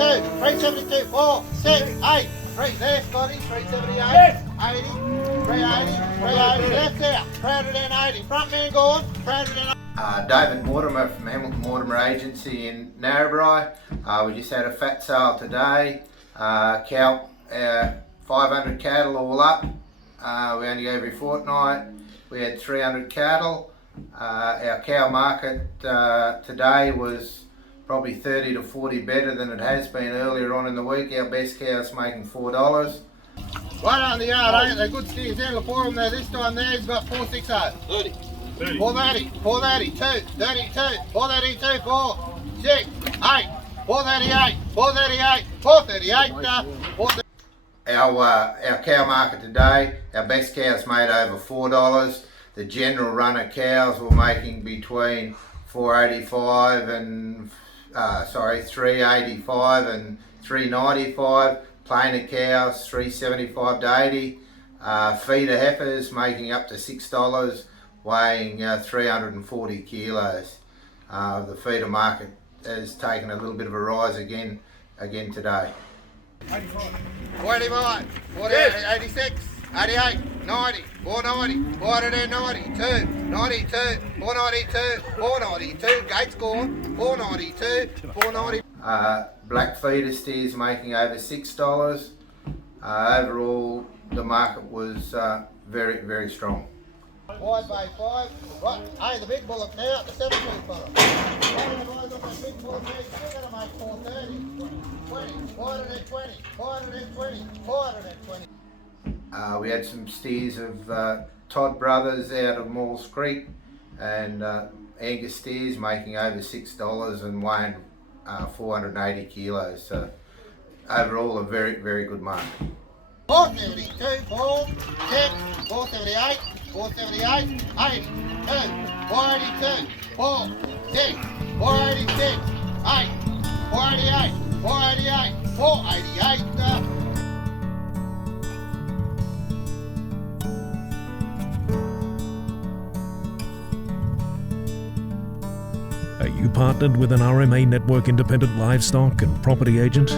372, 4, 6, 8. 3 there, Scotty. 378, 80, 380, 380. Left there, 380. Front man gone, 380. David Mortimer from Hamilton Mortimer Agency in Narrabri. We just had a fat sale today. 500 cattle all up. We only go every fortnight. We had 300 cattle. Our cow market today was probably 30 to 40 better than it has been earlier on in the week. Our best cow's making $4. Right on the yard, ain't they? Good steers. Handle for him there. This time there, he's got 460. 30. 430, 432, 32, 432, 4, 6, 8, 438, 438, 438, 438. Our cow market today, our best cows made over $4. The general runner cows were making between 485 and 385 and 395. Plainer cows 375 to 80. Feeder heifers making up to $6, weighing 340 kilos. The feeder market has taken a little bit of a rise again today. 45, 48, 86, 88, 90, 490, 492, 92, 492, 492, gates gone, 492, 490. Black feeder steers making over $6. Overall, the market was very, very strong. 5 by 5, right, hey, the big bullock now, the 7 tooth bullock. Right, boys, on the big bullock now, you're going to make 430, 20, 420, 420, 420. We had some steers of Todd Brothers out of Malls Creek, and Angus steers making over $6 and weighing 480 kilos. So overall, a very, very good market. 472, 4, 6, 478, 478, 80, 2, 482, 4, 6, 486, 8, 488, 488, 488. Are you partnered with an RMA Network independent livestock and property agent?